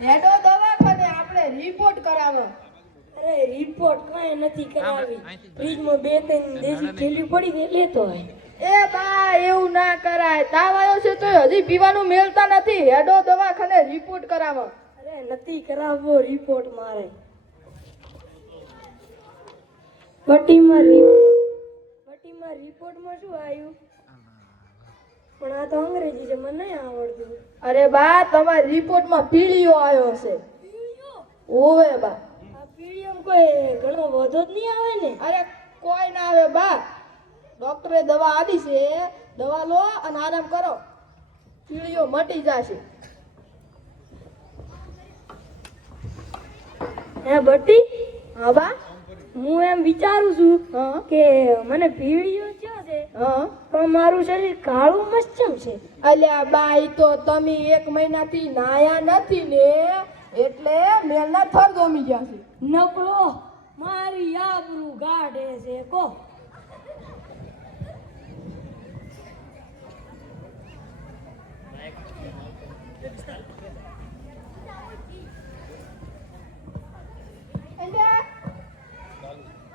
હેડો દવાખાને આપણે રિપોર્ટ કરાવો. અરે રિપોર્ટ કઈ નથી કરાવી. ફ્રીજમાં 2-3 દેશી થેલી પડી દે લેતો હોય. એ બા એવું ના કરાય. તાવ આવ્યો છે તો હજી પીવાનું મેળતા નથી. હેડો દવાખાને રિપોર્ટ કરાવો. અરે નથી કરાવવો રિપોર્ટ મારે. બટીમાં રિપોર્ટમાં શું આવ્યું? પણ આ તો અંગ્રેજી છે, મને નહીં આવડતું. અરે બા તમારા રિપોર્ટમાં પીળીઓ આવ્યો છે. ઓવે બા. આ પીળીઓમાં કોઈ ઘણો વધો જ નહીં આવે ને? અરે કોઈ ના આવે બા. ડોક્ટરે દવા આપી છે, દવા લો અને આરામ કરો, પીળીઓ મટી જશે. હે બટી? હા બા. હું એમ વિચારું છું હા કે મને પીળીઓ ક્યાં છે હા. પણ મારું શરીર કાળું મસ્ચમ છે. અલ્યા બા ઈ તો તમે 1 મહિનાથી નાયા નથી ને એટલે મેલના થર દોમી ગયા છે. નકળો મારી આબરૂ ગાઢે છે કો.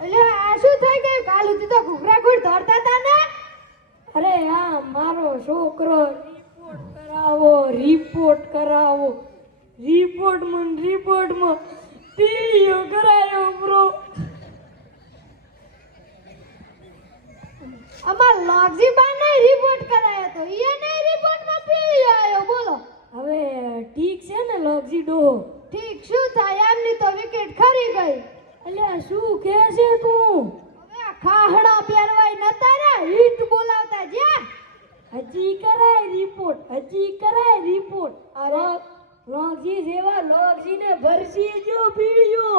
અલ્યા આ શું થઈ ગયું? કાલ સુધી તો ઘૂઘરા ઘૂડ ધરતા હતા ને. અરે આ મારો છોકરો રિપોર્ટ કરાવો રિપોર્ટમાં પીળીઓ કરાયો બ્રો. અમાર લાગજી બાને રિપોર્ટ કરાયો તો એને રિપોર્ટમાં પીળીઓ આવ્યો. બોલો હવે ઠીક છે ને લગજી ડોહો? ઠીક શું થાય? એમની તો વિકેટ ખરી ગઈ. અલ્યા શું કહે છે તું? હવે આ ખાહડા પહેરવાય નતા ને હીટ બોલાવતા જ્યાં. હજી કરાય રિપોર્ટ. અરે લગજી જેવા લગજીને ભરસી જો પીળીઓ.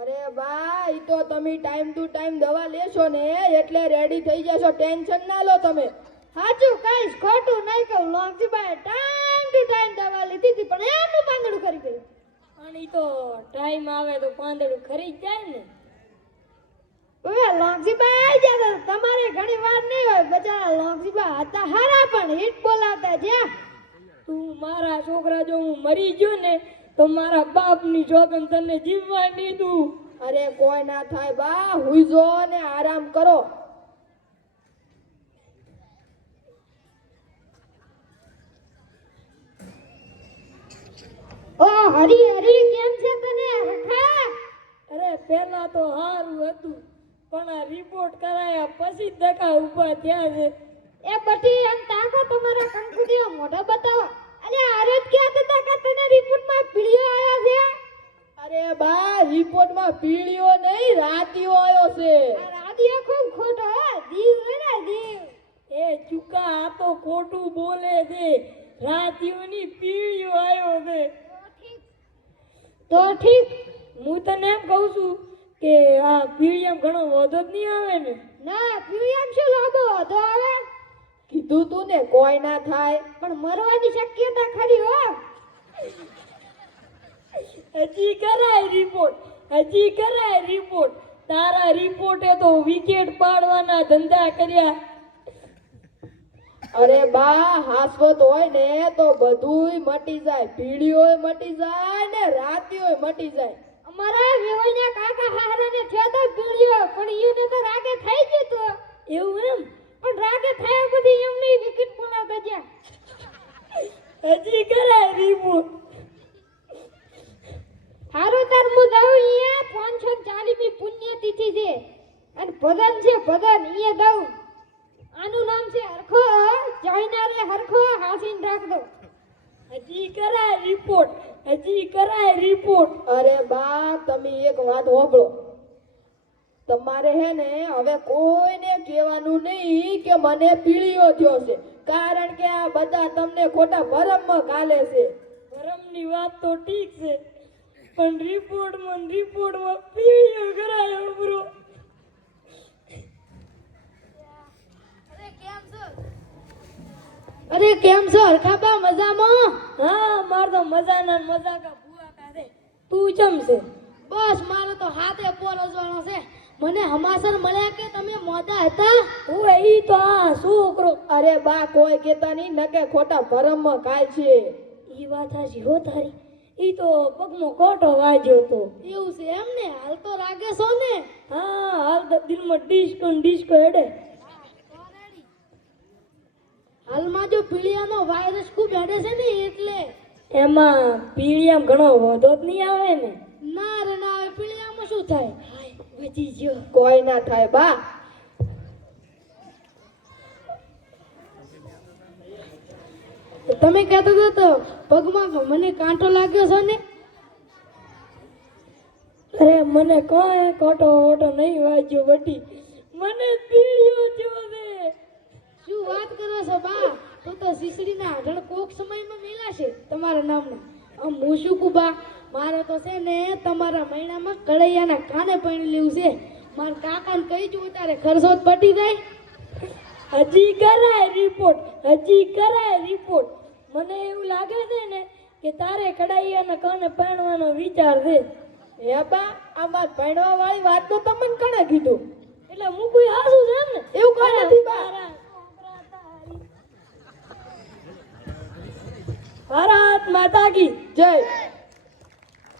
અરે બા ઈ તો તમે ટાઈમ ટુ ટાઈમ દવા લેશો ને એટલે રેડી થઈ જશો. ટેન્શન ના લો તમે. સાચું કઈશ, ખોટું નહીં કહું. લોગજીબાએ ટાઈમ ટુ ટાઈમ દવા લીધી હતી પણ એમનું પાંદડું કરી ગયું. અને ઈ તો ટાઈમ આવે તો પાંદડું ખરી જ જાય ને. હવે લોગજીબા આવી ગયા તો તમારે ઘણી વાર નહીં હોય. બચારા લોગજીબા હતા હારા પણ હીટ બોલાવતા જ્યાં. તું મારા છોકરા જો હું મરી ગયો ને તો મારા બાપની જોગન તને જીવવા નહીં દઉં. અરે કોઈ ના થાય બા, હુઈ જો ને આરામ કરો. ઓ હરી હરી કેમ છે તને રખા? અરે પહેલા તો સારું હતું પણ આ રિપોર્ટ કરાયા પછી ધક્કા ઊભા થયા છે. એ બટી આમ તાકો તમારા કંકુડીઓ મોઢો બતાવો. અરે આરોજ ક્યાં હતા કે તને રિપોર્ટમાં પીળીઓ આવ્યા છે? અરે બા રિપોર્ટમાં પીળીઓ નહીં રાતીઓ આવ્યો છે. આ રાતીઓ ખૂબ ખોટો હે. દીવ હે ને દીવ. એ ચુકા આ તો ખોટું બોલે છે. રાતીઓની પીળીઓ આવ્યો છે. તો ઠીક. હું તને એમ કહું છું કે આ પીળીયામ ઘણો વધો જ નહીં આવે ને? ના પીળીયામ શું લાંબો વધો આવે? કીધું તું ને કોઈ ના થાય પણ મરવાની શક્યતા ખરી હો. હજી કરાય રિપોર્ટ. તારા રિપોર્ટે તો વિકેટ પાડવાના ધંધા કર્યા. અરે બા હાસવત હોય ને તો બધુંય મટી જાય. પીળીઓય મટી જાય ને રાતીઓય મટી જાય. અમારા વેવાઈના કાકા હારાને થયો તો પીળીઓ પણ ઈને તો રાગે થઈ ગયું તો. એવું એમ? પણ રાગે થયા બધી એમની વિકેટ બોલાવતા ગયા. હજી કરાય રિપોર્ટ. હારું તાર હું દઉં ઈએ 540મી પુણ્યતિથિ છે અને ભજન છે ભજન ઈએ દઉં. આનું નામ છે હરખો. ચાઇનારે હરખો હાસીન રાખજો. હજી કરાય રિપોર્ટ. અરે બા તમે એક વાત સાંભળો. તમારે હે ને હવે કોઈને કહેવાનું નહીં કે મને પીળીઓ થયો છે, કારણ કે આ બધા તમને ખોટા ભરમમાં ગાલે છે. ભરમની વાત તો ઠીક છે પણ રિપોર્ટમાં પીળીઓ કરાયો બ્રો. અરે કેમ છો હરખાબા? મજામાં? હા માર તો મજાના મજાકા ભૂવા કાઢે. તું ચમ છે? બસ મારો તો હાથે પોરજવાનો છે. મને હમાસર મળ્યા કે તમે મોડા હતા. ઓએ ઈ તો આ છોકરો. અરે બા કોઈ કેતા નહીં નકે ખોટા ભરમમાં કાય છે. ઈ વાત હાચી હો તારી. ઈ તો પગમાં કોટો વાગ્યો તો. એવું છે એમ ને? હાલ તો લાગે છો ને? હા હાલ તો દિલમાં ડિસ્કો ને ડિસ્કો હેડે. હાલમાં જો પીળિયાનો વાયરસ ખૂબ હેડે છે ને એટલે. એમાં પીળિયામાં ઘણો વધો જ નહીં આવે ને. ના રે ના આવે. પીળિયામાં શું થાય? હાય બચી ગયો. કોઈ ના થાય બા. તમે કહેતો હતો તો પગમાં મને કાંટો લાગ્યો છે ને? અરે મને કોઈ કોટો ઓટો નહીં વાગ્યો બટી. મને પીળિયો થયો છે. શું વાત કરો છો બા? તો શીશડીના આઢળ કોક સમયમાં મિલાશે તમારા નામના. આમ હું શું કહું બા, મારે તો છે ને તમારા મહિનામાં કળૈયાના કાને પૈણી લેવું છે. મારા કાકાને કહી જવું તારે ખર્ચો જ પટી જાય. હજી કરાય રિપોર્ટ, હજી કરાય રિપોર્ટ. મને એવું લાગે છે ને કે તારે કડાઈયાના કાને પહેણવાનો વિચાર છે. હે બા, આ માર ભણવા વાળી વાત તો તમને કણે કીધું? એટલે હું કોઈ હાસું છે એમ ને? એવું કોઈ નથી બા. ભારત માતા કી જય.